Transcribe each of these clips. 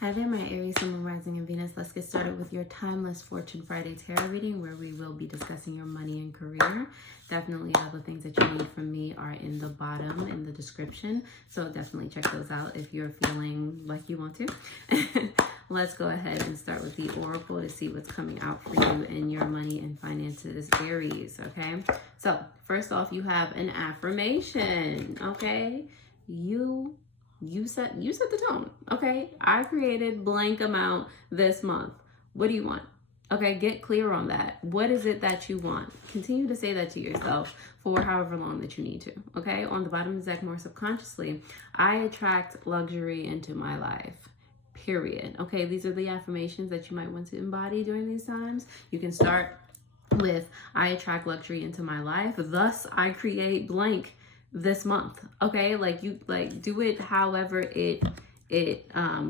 Hi there, my Aries Sun, Rising, and Venus. Let's get started with your Timeless Fortune Friday Tarot reading, where we will be discussing your money and career. Definitely all the things that you need from me are in the bottom in the description, so definitely check those out if you're feeling like you want to. Let's go ahead and start with the Oracle to see what's coming out for you in your money and finances, Aries, okay? So first off, you have an affirmation, okay? You set the tone, okay? I created blank amount this month. What do you want? Okay, get clear on that. What is it that you want? Continue to say that to yourself for however long that you need to, okay? On the bottom of the deck, more subconsciously, I attract luxury into my life. Period. Okay, these are the affirmations that you might want to embody during these times. You can start with, I attract luxury into my life, thus I create blank this month. Okay, like you do it however it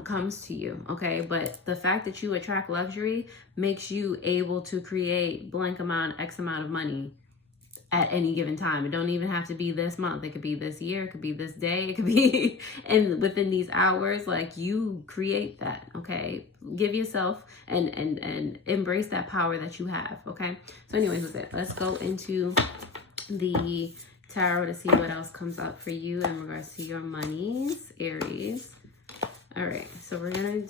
comes to you, okay? But the fact that you attract luxury makes you able to create blank amount, X amount of money at any given time. It don't even have to be this month. It could be this year, it could be this day, it could be and within these hours, like you create that, okay? Give yourself and embrace that power that you have, okay? So anyways, with it, let's go into the tarot to see what else comes up for you in regards to your monies, Aries. All right, so we're gonna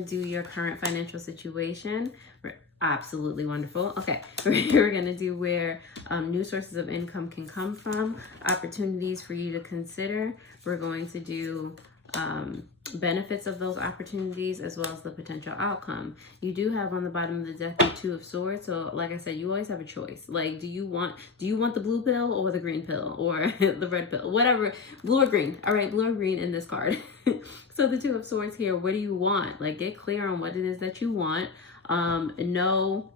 do your current financial situation. Absolutely wonderful. Okay, we're gonna do where new sources of income can come from, opportunities for you to consider. We're going to do benefits of those opportunities as well as the potential outcome. You do have on the bottom of the deck the Two of Swords, so like I said, you always have a choice. Like, do you want the blue pill or the green pill or the red pill, whatever, blue or green? All right, blue or green in this card. So the Two of Swords here, what do you want? Like, get clear on what it is that you want. Know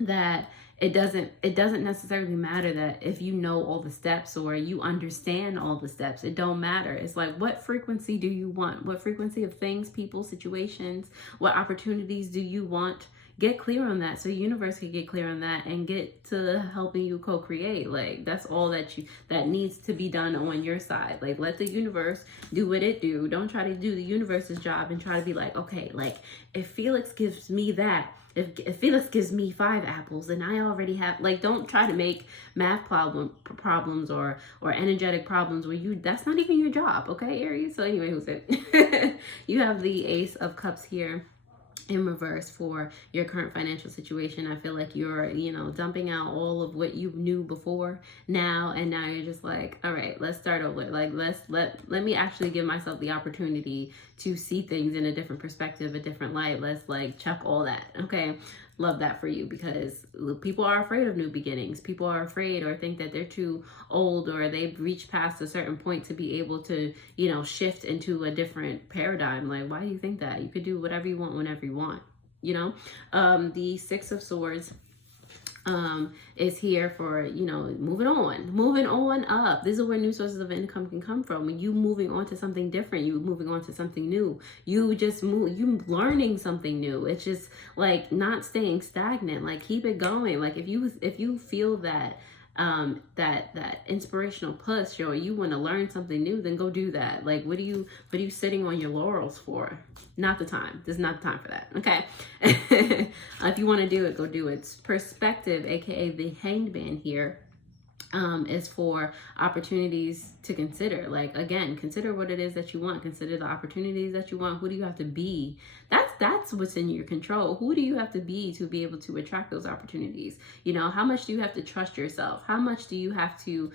that it doesn't necessarily matter that if you know all the steps or you understand all the steps. It don't matter. It's like, what frequency do you want? What frequency of things, people, situations, what opportunities do you want? Get clear on that so the universe can get clear on that and get to helping you co-create. Like, that's all that needs to be done on your side. Like, let the universe do what it do. Don't try to do the universe's job and try to be like, okay, like if Felix gives me that, if Felix gives me 5 apples and I already have, like, don't try to make math problems or energetic problems where that's not even your job, okay, Aries? So anyway, who's it? You have the Ace of Cups here in reverse for your current financial situation. I feel like you're, dumping out all of what you knew before now, and now you're just like, all right, let's start over. Like, let me actually give myself the opportunity to see things in a different perspective, a different light. Let's like check all that, okay? Love that for you, because people are afraid of new beginnings. People are afraid or think that they're too old or they've reached past a certain point to be able to, shift into a different paradigm. Like, why do you think that? You could do whatever you want whenever you want, The Six of Swords is here for, moving on up. These are where new sources of income can come from. When you moving on to something different, you moving on to something new, you learning something new. It's just like not staying stagnant. Like, keep it going. Like, if you feel that that inspirational push or you want to learn something new, then go do that. Like, what are you sitting on your laurels for? Not the time. This is not the time for that, okay? If you want to do it, go do it. Perspective, aka the Hanged Man here, is for opportunities to consider. Like, again, consider what it is that you want. Consider the opportunities that you want. Who do you have to be? That's what's in your control. Who do you have to be able to attract those opportunities? How much do you have to trust yourself? How much do you have to,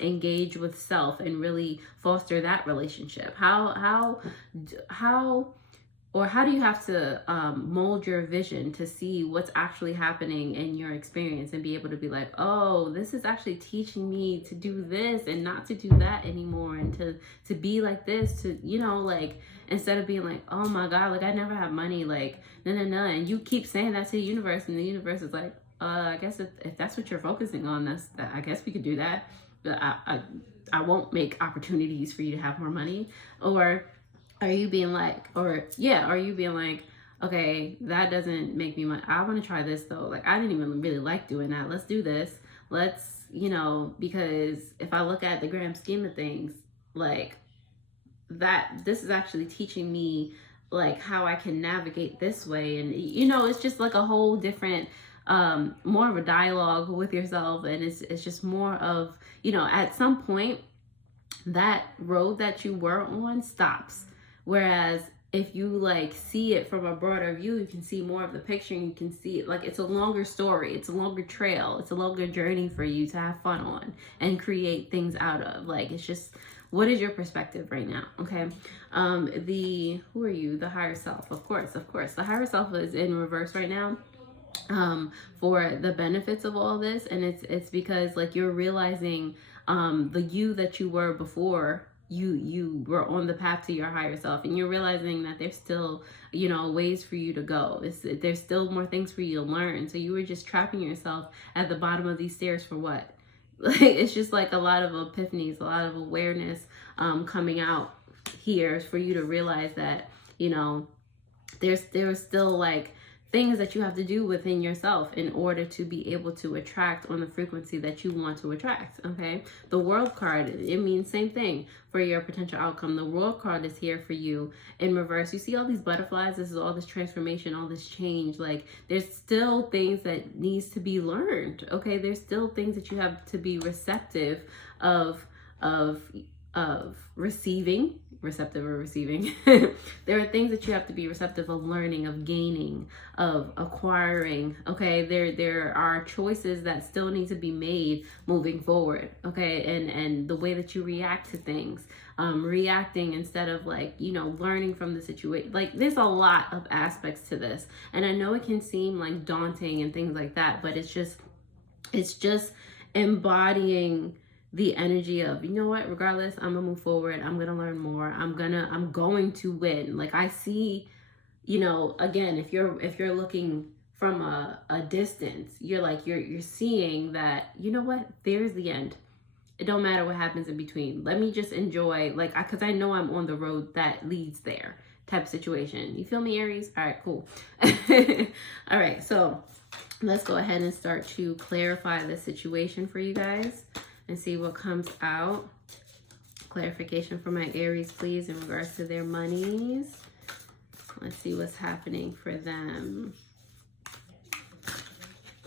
engage with self and really foster that relationship? How do you have to mold your vision to see what's actually happening in your experience and be able to be like, oh, this is actually teaching me to do this and not to do that anymore, and to be like this, to, like, instead of being like, oh my God, like I never have money, like, no. And you keep saying that to the universe, and the universe is like, I guess if that's what you're focusing on, I guess we could do that. But I won't make opportunities for you to have more money. Or are you being like, okay, that doesn't make me money. I want to try this though. Like, I didn't even really like doing that. Let's do this. Let's you know, because if I look at the grand scheme of things, like that, this is actually teaching me like how I can navigate this way. And, you know, it's just like a whole different, more of a dialogue with yourself. And it's just more of, you know, at some point that road that you were on stops. Whereas if you like see it from a broader view, you can see more of the picture, and you can see it like it's a longer story, it's a longer trail, it's a longer journey for you to have fun on and create things out of. Like, it's just, what is your perspective right now? Okay. Who are you? The higher self. Of course. The higher self is in reverse right now, for the benefits of all this. And it's because like you're realizing, the you that you were before, you were on the path to your higher self, and you're realizing that there's still, you know, ways for you to go. There's still more things for you to learn. So you were just trapping yourself at the bottom of these stairs for what? Like, it's just like a lot of epiphanies, a lot of awareness coming out here for you to realize that, you know, there's still like things that you have to do within yourself in order to be able to attract on the frequency that you want to attract. Okay. The World card, it means same thing for your potential outcome. The World card is here for you in reverse. You see all these butterflies. This is all this transformation, all this change. Like, there's still things that needs to be learned. Okay. There's still things that you have to be receptive of receiving. Receptive or receiving. There are things that you have to be receptive of learning, of gaining, of acquiring. Okay, there are choices that still need to be made moving forward. Okay, and the way that you react to things, reacting instead of like, you know, learning from the situation. Like, there's a lot of aspects to this, and I know it can seem like daunting and things like that, but it's just embodying the energy of, you know what, regardless, I'm gonna move forward, I'm gonna learn more, I'm going to win. Like, I see, you know, again, if you're looking from a distance, you're seeing that, you know what, there's the end. It don't matter what happens in between. Let me just enjoy, like, because I know I'm on the road that leads there type of situation. You feel me, Aries? All right, cool. All right, so let's go ahead and start to clarify the situation for you guys and see what comes out. Clarification for my Aries, please, in regards to their monies. Let's see what's happening for them.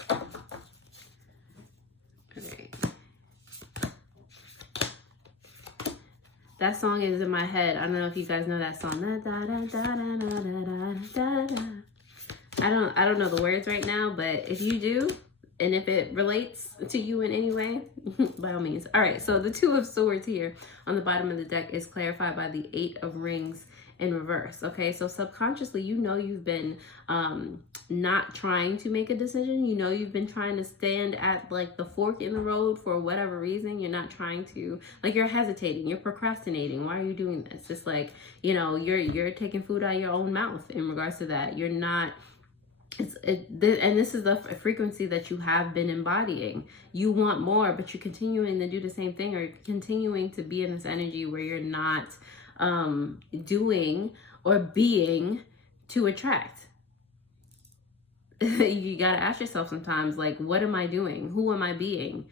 All right. That song is in my head. I don't know if you guys know that song. I don't know the words right now, but if you do, and if it relates to you in any way, by all means. All right, so the Two of Swords here on the bottom of the deck is clarified by the Eight of Rings in reverse. Okay, so subconsciously, you know, you've been not trying to make a decision. You know, you've been trying to stand at like the fork in the road for whatever reason. You're not trying to, like, you're hesitating, you're procrastinating. Why are you doing this? It's like, you know, you're taking food out of your own mouth in regards to that. You're not. And this is the frequency that you have been embodying. You want more, but you're continuing to do the same thing, or you're continuing to be in this energy where you're not doing or being to attract. You got to ask yourself sometimes, like, what am I doing? Who am I being?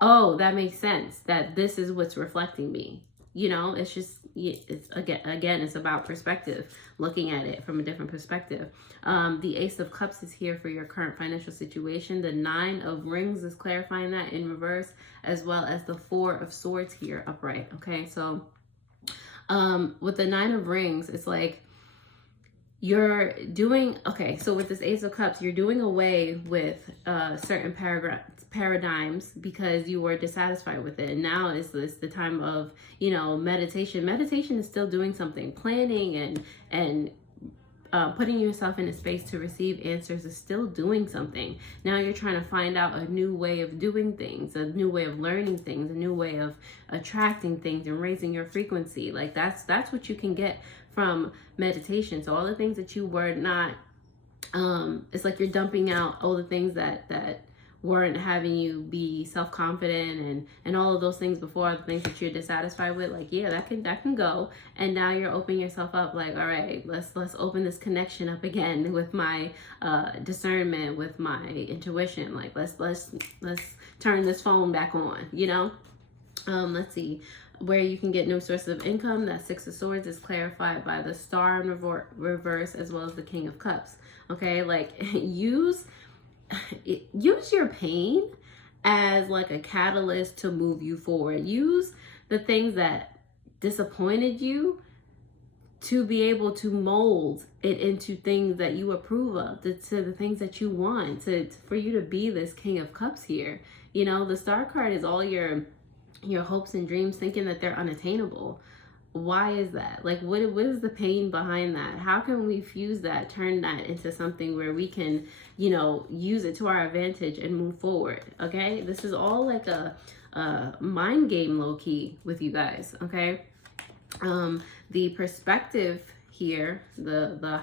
Oh, that makes sense, that this is what's reflecting me. You know, it's just, it's again, it's about perspective, looking at it from a different perspective. The Ace of Cups is here for your current financial situation. The Nine of Rings is clarifying that in reverse, as well as the Four of Swords here upright. Okay, so with the Nine of Rings, it's like you're doing, okay, so with this Ace of Cups, you're doing away with certain paradigms because you were dissatisfied with it. And now is the time of, you know, meditation. Meditation is still doing something. Planning and putting yourself in a space to receive answers is still doing something. Now you're trying to find out a new way of doing things, a new way of learning things, a new way of attracting things and raising your frequency. Like, that's what you can get from meditation. So all the things that you were not, it's like you're dumping out all the things that weren't having you be self-confident and all of those things before, the things that you're dissatisfied with, like, yeah, that can go. And now you're opening yourself up, like, all right, let's open this connection up again with my discernment, with my intuition. Like, let's turn this phone back on, you know. Let's see where you can get new sources of income. That Six of Swords is clarified by the Star in reverse, as well as the King of Cups. Okay, like use your pain as like a catalyst to move you forward. Use the things that disappointed you to be able to mold it into things that you approve of, to the things that you want, for you to be this King of Cups here. You know, the Star card is all your hopes and dreams, thinking that they're unattainable. Why is that? Like, what is the pain behind that? How can we fuse that, turn that into something where we can, you know, use it to our advantage and move forward? Okay, this is all like a mind game, low key, with you guys. Okay, the perspective here, the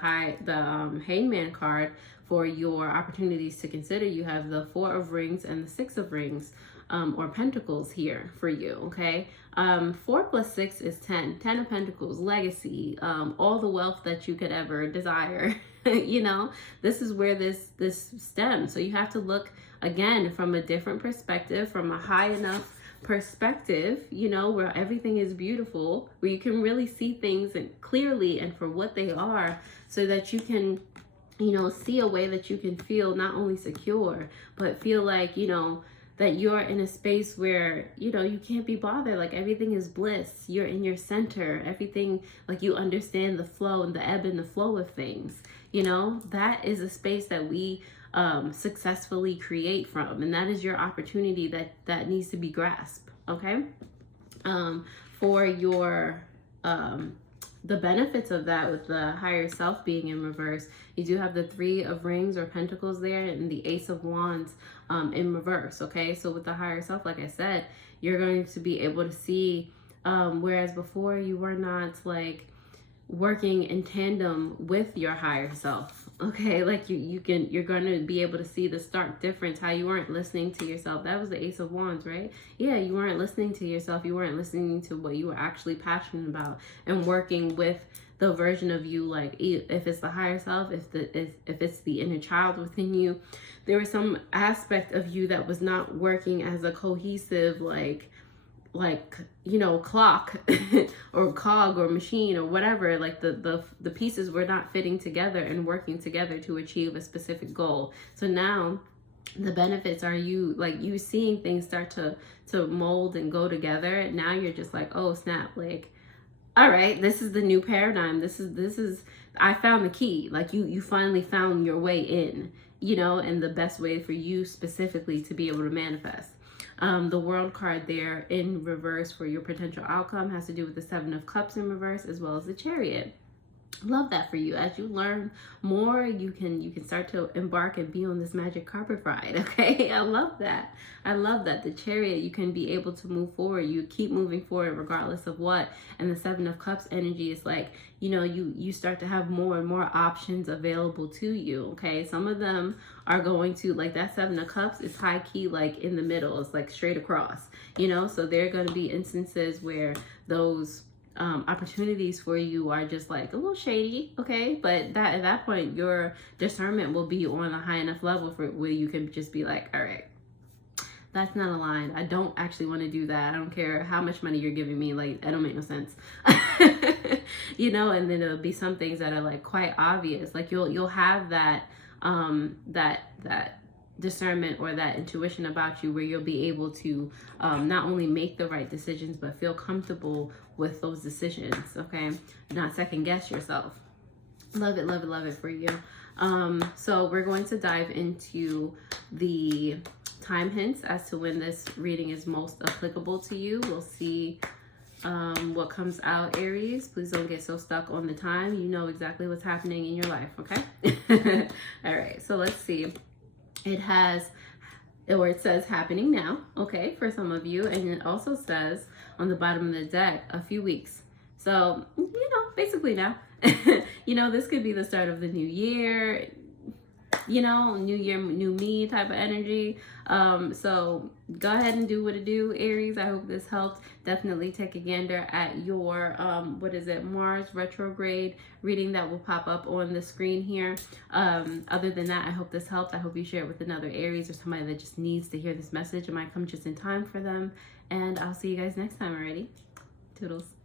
Hangman card for your opportunities to consider. You have the Four of Rings and the Six of Rings. Or Pentacles here for you, okay? 4 plus 6 is 10. 10 of Pentacles, legacy, all the wealth that you could ever desire. You know, this is where this stems. So you have to look, again, from a different perspective, from a high enough perspective, you know, where everything is beautiful, where you can really see things clearly and for what they are, so that you can, you know, see a way that you can feel not only secure, but feel like, you know, that you're in a space where, you know, you can't be bothered. Like, everything is bliss. You're in your center. Everything, like, you understand the flow and the ebb and the flow of things. You know, that is a space that we successfully create from. And that is your opportunity that needs to be grasped, okay? For your... the benefits of that, with the higher self being in reverse, you do have the Three of Rings or Pentacles there, and the Ace of Wands in reverse. Okay, so with the higher self, like I said, you're going to be able to see, whereas before you were not like working in tandem with your higher self. Okay, like you're going to be able to see the stark difference, how you weren't listening to yourself. That was the Ace of Wands, right? Yeah, you weren't listening to yourself. You weren't listening to what you were actually passionate about, and working with the version of you, like if it's the higher self, if it's the inner child within you, there was some aspect of you that was not working as a cohesive, like you know, clock or cog or machine or whatever. Like the pieces were not fitting together and working together to achieve a specific goal. So now the benefits are you seeing things start to mold and go together. Now you're just like, oh snap, like, all right, this is the new paradigm. This is I found the key. Like you finally found your way in, you know, and the best way for you specifically to be able to manifest. The World card there in reverse for your potential outcome has to do with the Seven of Cups in reverse, as well as the Chariot. Love that for you. As you learn more, you can start to embark and be on this magic carpet ride. Okay, I love that. I love that. The Chariot, you can be able to move forward. You keep moving forward regardless of what. And the Seven of Cups energy is like, you know, you start to have more and more options available to you. Okay, some of them are going to, like, that Seven of Cups is high key, like in the middle. It's like straight across, you know. So there are going to be instances where those opportunities for you are just like a little shady, okay? But that at that point, your discernment will be on a high enough level for where you can just be like, all right, that's not aligned. I don't actually want to do that. I don't care how much money you're giving me. Like, that don't make no sense. You know, and then there'll be some things that are like quite obvious. Like you'll have that that discernment or that intuition about you, where you'll be able to not only make the right decisions, but feel comfortable with those decisions. Okay, not second guess yourself. Love it, love it, love it for you. So we're going to dive into the time hints as to when this reading is most applicable to you. We'll see what comes out, Aries. Please don't get so stuck on the time. You know exactly what's happening in your life, okay? All right, so let's see. It says happening now, okay, for some of you. And it also says on the bottom of the deck, a few weeks. So, you know, basically now. You know, this could be the start of the new year. you know, new year, new me type of energy. So go ahead and do what it do, Aries. I hope this helped. Definitely take a gander at your, what is it, Mars retrograde reading that will pop up on the screen here. Other than that, I hope this helped. I hope you share it with another Aries or somebody that just needs to hear this message. It might come just in time for them. And I'll see you guys next time already. Toodles.